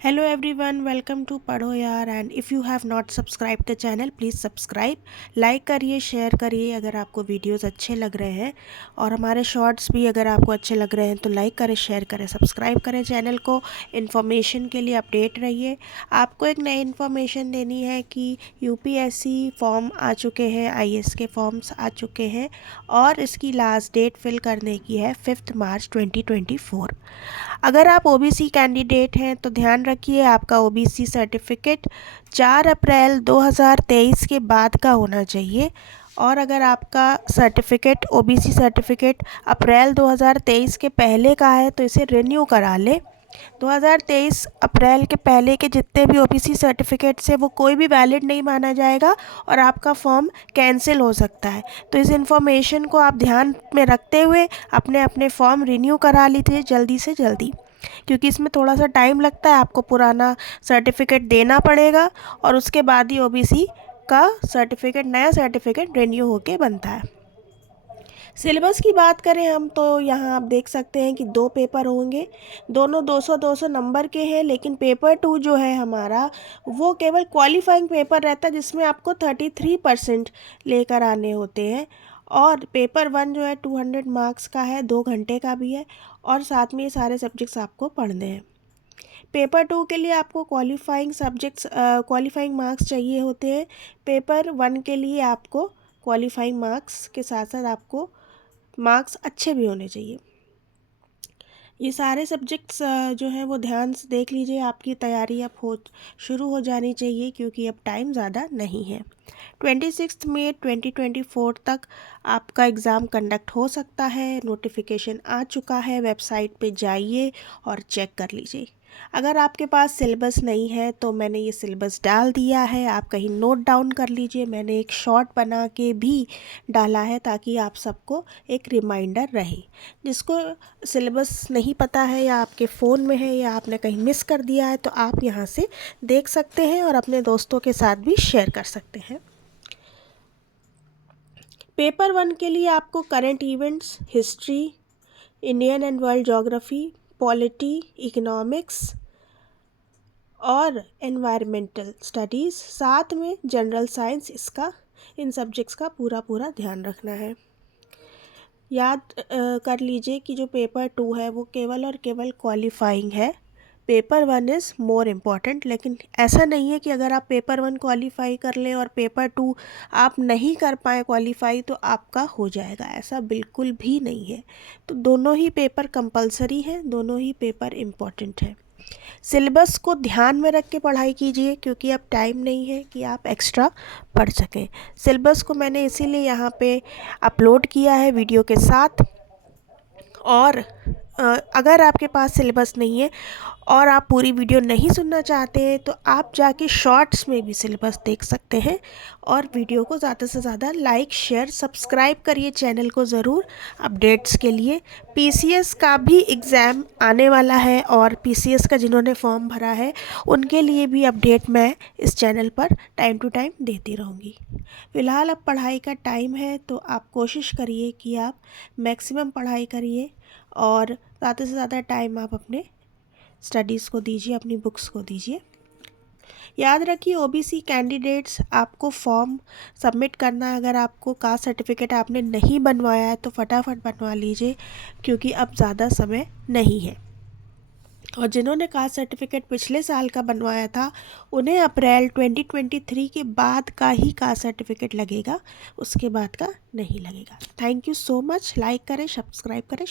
Hello everyone, welcome to पढ़ो यार and if you have not subscribe the channel please subscribe. Like करिए, share करिए अगर आपको वीडियोस अच्छे लग रहे हैं, और हमारे शॉर्ट्स भी अगर आपको अच्छे लग रहे हैं तो लाइक करें, शेयर करें, सब्सक्राइब करें चैनल को। इन्फॉर्मेशन के लिए अपडेट रहिए। आपको एक नई इन्फॉर्मेशन देनी है कि यूपीएससी फॉर्म आ चुके हैं, आईएएस के फॉर्म्स आ चुके हैं और इसकी लास्ट डेट फिल करने की है 5 मार्च 2024। अगर आप ओबीसी कैंडिडेट हैं तो ध्यान रखिए, आपका ओबीसी सर्टिफिकेट 4 अप्रैल 2023 के बाद का होना चाहिए। और अगर आपका सर्टिफिकेट ओबीसी सर्टिफिकेट अप्रैल 2023 के पहले का है तो इसे रिन्यू करा ले। 2023 अप्रैल के पहले के जितने भी ओबीसी सर्टिफिकेट्स है वो कोई भी वैलिड नहीं माना जाएगा और आपका फॉर्म कैंसिल हो सकता है। तो इस इन्फॉर्मेशन को आप ध्यान में रखते हुए अपने अपने फॉर्म रिन्यू करा लीजिए जल्दी से जल्दी, क्योंकि इसमें थोड़ा सा टाइम लगता है। आपको पुराना सर्टिफिकेट देना पड़ेगा और उसके बाद ही ओबीसी का सर्टिफिकेट, नया सर्टिफिकेट रिन्यू होके बनता है। सिलेबस की बात करें हम तो यहाँ आप देख सकते हैं कि 2 पेपर होंगे, दोनों 200-200 नंबर के हैं। लेकिन पेपर 2 जो है हमारा वो केवल क्वालिफाइंग पेपर रहता है जिसमें आपको 33% लेकर आने होते हैं। और पेपर 1 जो है 200 मार्क्स का है, 2 घंटे का भी है और साथ में ये सारे सब्जेक्ट्स आपको पढ़ने हैं। पेपर 2 के लिए आपको क्वालिफाइंग मार्क्स चाहिए होते हैं। पेपर 1 के लिए आपको क्वालिफाइंग मार्क्स के साथ साथ आपको मार्क्स अच्छे भी होने चाहिए। ये सारे सब्जेक्ट्स जो हैं वो ध्यान से देख लीजिए। आपकी तैयारी अब शुरू हो जानी चाहिए क्योंकि अब टाइम ज़्यादा नहीं है। 26 मई 2024 तक आपका एग्ज़ाम कंडक्ट हो सकता है। नोटिफिकेशन आ चुका है, वेबसाइट पे जाइए और चेक कर लीजिए। अगर आपके पास सिलेबस नहीं है तो मैंने ये सिलेबस डाल दिया है, आप कहीं नोट डाउन कर लीजिए। मैंने एक शॉर्ट बना के भी डाला है ताकि आप सबको एक रिमाइंडर रहे। जिसको सिलेबस नहीं पता है या आपके फ़ोन में है या आपने कहीं मिस कर दिया है तो आप यहाँ से देख सकते हैं और अपने दोस्तों के साथ भी शेयर कर सकते हैं। पेपर 1 के लिए आपको current events, history, Indian and world geography, polity, economics और एनवायरमेंटल स्टडीज़, साथ में जनरल साइंस, इसका इन सब्जेक्ट्स का पूरा ध्यान रखना है। याद कर लीजिए कि जो पेपर 2 है वो केवल और केवल क्वालिफाइंग है। Paper 1 is more important. लेकिन ऐसा नहीं है कि अगर आप पेपर 1 क्वालिफाई कर लें और पेपर 2 आप नहीं कर पाए क्वालिफाई तो आपका हो जाएगा, ऐसा बिल्कुल भी नहीं है। तो दोनों ही पेपर कंपलसरी हैं, दोनों ही पेपर इम्पॉर्टेंट हैं। सिलेबस को ध्यान में रख के पढ़ाई कीजिए क्योंकि अब टाइम नहीं है कि आप एक्स्ट्रा पढ़ सकें। सिलेबस को मैंने इसीलिए यहाँ पे अपलोड किया है वीडियो के साथ। और अगर आपके पास सिलेबस नहीं है और आप पूरी वीडियो नहीं सुनना चाहते हैं तो आप जाके शॉर्ट्स में भी सिलेबस देख सकते हैं। और वीडियो को ज़्यादा से ज़्यादा लाइक, शेयर, सब्सक्राइब करिए चैनल को ज़रूर अपडेट्स के लिए। पीसीएस का भी एग्ज़ाम आने वाला है और पीसीएस का जिन्होंने फॉर्म भरा है उनके लिए भी अपडेट मैं इस चैनल पर टाइम टू टाइम देती रहूँगी। फ़िलहाल अब पढ़ाई का टाइम है तो आप कोशिश करिए कि आप मैक्सिमम पढ़ाई करिए और ज़्यादा से ज़्यादा टाइम आप अपने स्टडीज़ को दीजिए, अपनी बुक्स को दीजिए। याद रखिए, ओबीसी कैंडिडेट्स आपको फॉर्म सबमिट करना है। अगर आपको कास्ट सर्टिफिकेट आपने नहीं बनवाया है तो फटाफट बनवा लीजिए क्योंकि अब ज़्यादा समय नहीं है। और जिन्होंने कास्ट सर्टिफिकेट पिछले साल का बनवाया था उन्हें अप्रैल 2023 के बाद का ही कास्ट सर्टिफिकेट लगेगा, उसके बाद का नहीं लगेगा। Thank you so much. Like करें, सब्सक्राइब करें।